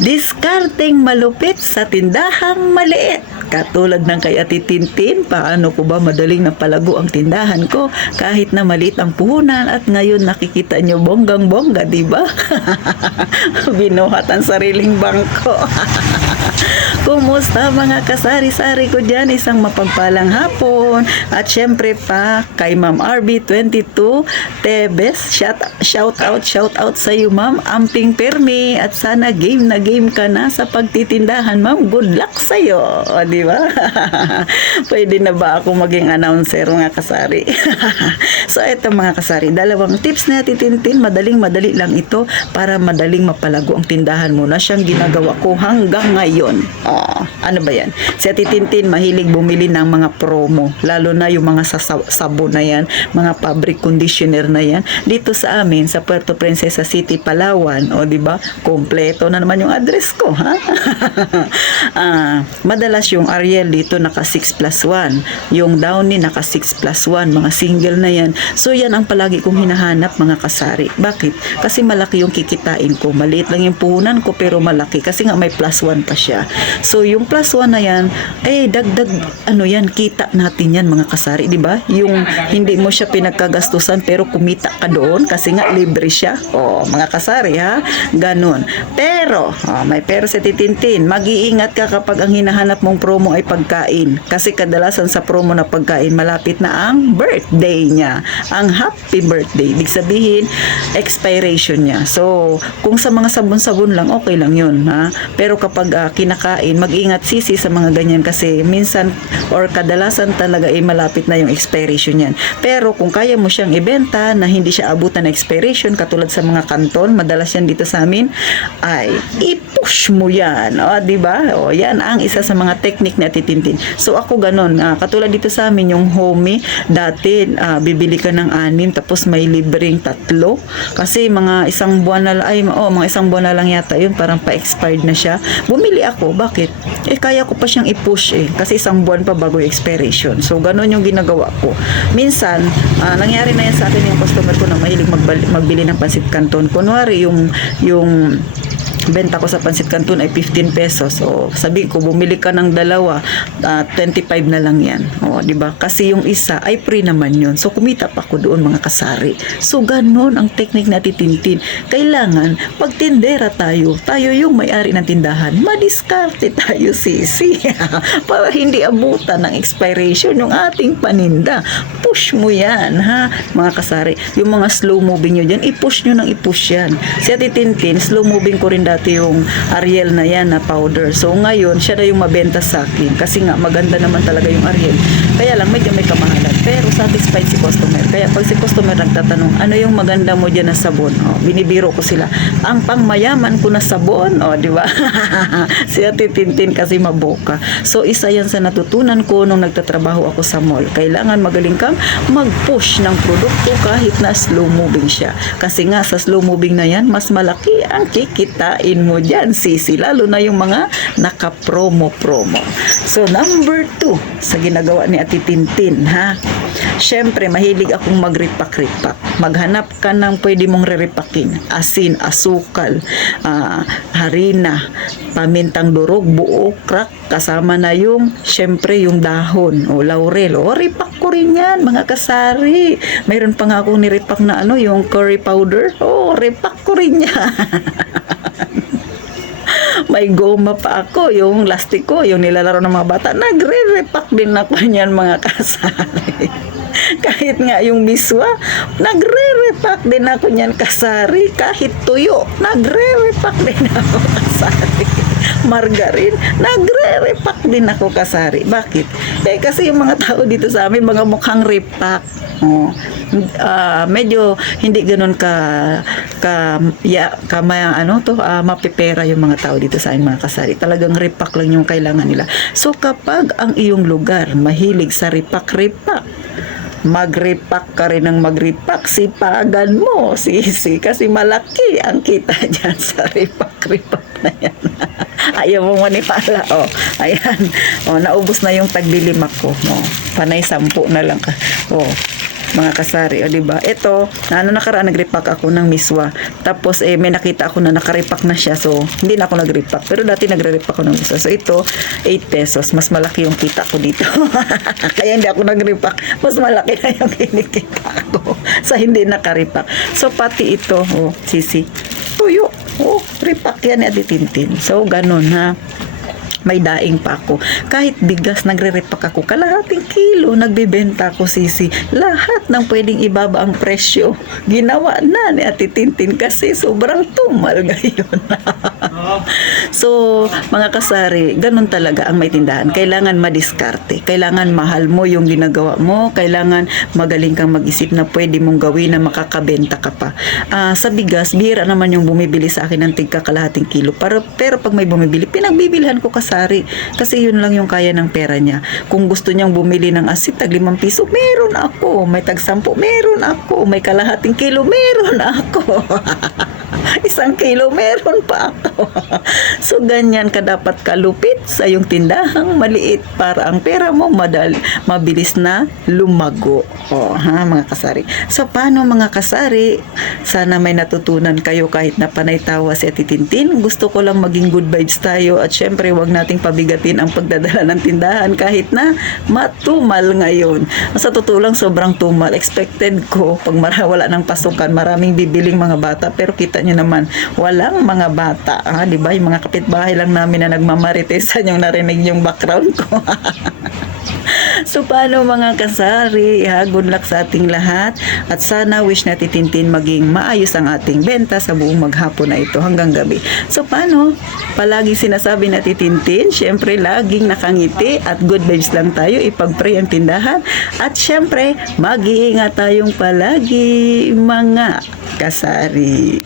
Diskarteng malupit sa tindahang maliit. Katulad ng kay Ate Tintin, paano ko ba madaling napalago ang tindahan ko kahit na maliit ang puhunan at ngayon nakikita nyo bonggang-bongga, di ba? Binuhat ang sariling bangko. Kumusta mga kasari-sari ko dyan? Isang mapagpalang hapon. At syempre pa, kay Ma'am RB22 Tebes, shout out sa iyo Ma'am Amping Permi. At sana game na game ka na sa pagtitindahan Ma'am. Good luck sa iyo. O, di ba? Pwede na ba ako maging announcer mga kasari? So ito mga kasari, dalawang tips na titintin. Madaling-madali lang ito para madaling mapalago ang tindahan mo na siyang ginagawa ko hanggang ngayon. Ano ba yan? Si Ate Tintin mahilig bumili ng mga promo, lalo na yung mga sabon na yan, mga fabric conditioner na yan. Dito sa amin sa Puerto Princesa City, Palawan, o di ba? Kompleto na naman yung address ko, ha? Madalas yung Ariel dito naka 6+1, yung Downy naka 6+1, mga single na yan. So yan ang palagi kong hinahanap mga kasari. Bakit? Kasi malaki yung kikitain ko. Maliit lang yung puhunan ko pero malaki kasi nga may +1 pa siya. So yung +1 na yan, dagdag yan, kita natin yan mga kasari, di ba? Yung hindi mo siya pinagkagastusan pero kumita ka doon kasi nga libre siya. Mga kasari ha, ganun. Pero, may pero sa titintin, mag-iingat ka kapag ang hinahanap mong promo ay pagkain. Kasi kadalasan sa promo na pagkain, malapit na ang birthday niya. Ang happy birthday. Ibig sabihin, expiration niya. So, kung sa mga sabon-sabon lang, okay lang yun. Ha? Pero kapag kinakain, mag-ingat sisi sa mga ganyan kasi minsan or kadalasan talaga malapit na yung expiration yan. Pero kung kaya mo siyang ibenta na hindi siya abutan na expiration katulad sa mga kanton, madalas yan dito sa amin, ay i-push mo yan. Di ba? Yan ang isa sa mga technique na titintin. So ako ganun, katulad dito sa amin yung homie, dati bibili ka ng 6 tapos may libreng 3 kasi mga isang buwan na lang yata yun, parang pa-expired na siya. Bumili ako. Bakit? Kaya ko pa siyang i-push kasi isang buwan pa bago yung expiration. So, ganun yung ginagawa ko. Minsan, nangyari na yan sa akin yung customer ko na mahilig magbili ng pansit canton. Kunwari, yung benta ko sa pansit canton ay 15 pesos. So, sabi ko, bumili ka ng dalawa, 25 na lang yan. Di ba? Kasi yung isa ay free naman yun. So, kumita pa ako doon mga kasari. So, ganun ang technique na titintin. Kailangan, pag tindera tayo yung may-ari ng tindahan, madiskarte tayo sisi. Para hindi abutan ng expiration yung ating paninda. Push mo yan, ha? Mga kasari. Yung mga slow moving nyo dyan, i-push nyo ng i-push yan. Si Ate Tintin, slow moving ko rin dati yung Ariel na yan na powder. So ngayon, siya na yung mabenta sa akin kasi nga maganda naman talaga yung Ariel. Kaya lang medyo may kamahalan. Pero satisfied si customer. Kaya pag si customer nagtatanong, ano yung maganda mo dyan na sabon? Binibiro ko sila. Ang pangmayaman ko na sabon. Di ba? Si Ate Tintin kasi maboka. So isa yan sa natutunan ko nung nagtatrabaho ako sa mall. Kailangan magaling kang mag-push ng produkto kahit na slow moving siya. Kasi nga sa slow moving na yan, mas malaki ang kikitain mo dyan, sisi. Lalo na yung mga naka-promo. So number 2 sa ginagawa ni Ate Tintin, ha? Syempre, mahilig akong mag-repack. Maghanap ka ng pwede mong re-repacking. Asin, asukal, harina, pamintang durog, buo, crack, kasama na yung, syempre, yung dahon o laurel. Repack ko rin yan, mga kasari. Mayroon pa nga akong ni-repack na yung curry powder. Repack ko rin yan. May goma pa ako, yung lastiko, yung nilalaro ng mga bata. Nagre-repack din ako niyan mga kasari. Kahit nga yung miswa, nagre-repack din ako niyan kasari. Kahit tuyo, nagre-repack din ako kasari. Margarine, nagre-repack din ako kasari. Bakit? Kasi yung mga tao dito sa amin, mga mukhang repack. Medyo hindi ganoon mapipera yung mga tao dito sa amin mga kasari. Talagang repack lang yung kailangan nila. So kapag ang iyong lugar mahilig sa repack, mag-repack ka rin ng mag-repack, sipagan mo, sisi, kasi malaki ang kita dyan sa repack na yan. Ayaw mo manipala, ayan, naubos na yung tagdilim ako, panay 10 na lang ka, mga kasari, o diba? Ito, nakaraan nag-repack ako ng miswa. Tapos may nakita ako na naka-repack na siya. So, hindi na ako nag-repack. Pero dati nagre-repack ako ng miswa. So, ito, 8 pesos. Mas malaki yung kita ko dito. Kaya hindi ako nag-repack. Mas malaki na yung kinikita ko sa hindi naka-repack. So, pati ito, sisi. Tuyo. Repack yan ni Ate Tintin. So, ganun ha. May daing pa ako. Kahit bigas, nagre-repack ako. Kalahating kilo, nagbebenta ako, sisi. Lahat ng pwedeng ibaba ang presyo. Ginawa na ni Ate Tintin kasi sobrang tumal ngayon. So, mga kasari, ganun talaga ang may tindahan. Kailangan madiskarte. Kailangan mahal mo yung ginagawa mo. Kailangan magaling kang mag-isip na pwede mong gawin na makakabenta ka pa. Sa bigas, bihira naman yung bumibili sa akin ng tigka kalahating kilo. Pero pag may bumibili, pinagbibilhan ko kasari. Kasi yun lang yung kaya ng pera niya. Kung gusto niyang bumili ng asit, tag 5 piso, meron ako. May tag 10, meron ako. May kalahating kilo, meron ako. 1 kilo, meron pa ako. So, ganyan ka dapat kalupit sa yung tindahang maliit para ang pera mo mabilis na lumago. Mga kasari. So, paano mga kasari? Sana may natutunan kayo kahit na panay tawa si Ate Tintin. Gusto ko lang maging good vibes tayo at syempre wag nating pabigatin ang pagdadala ng tindahan kahit na matumal ngayon. Sa totoo lang, sobrang tumal. Expected ko, pag wala ng pasukan, maraming bibiling mga bata, pero kita nyo naman, walang mga bata. Diba? Yung mga kapitbahay lang namin na nagmamaritesan yung narinig yung background ko. So, paano mga kasari? Good luck sa ating lahat. At sana wish natin Tintin maging maayos ang ating benta sa buong maghapon na ito hanggang gabi. So, paano? Palagi sinasabi natin Tintin, syempre laging nakangiti at good vibes lang tayo. Ipag-pray ang tindahan. At syempre, mag-iingat tayong palagi mga kasari.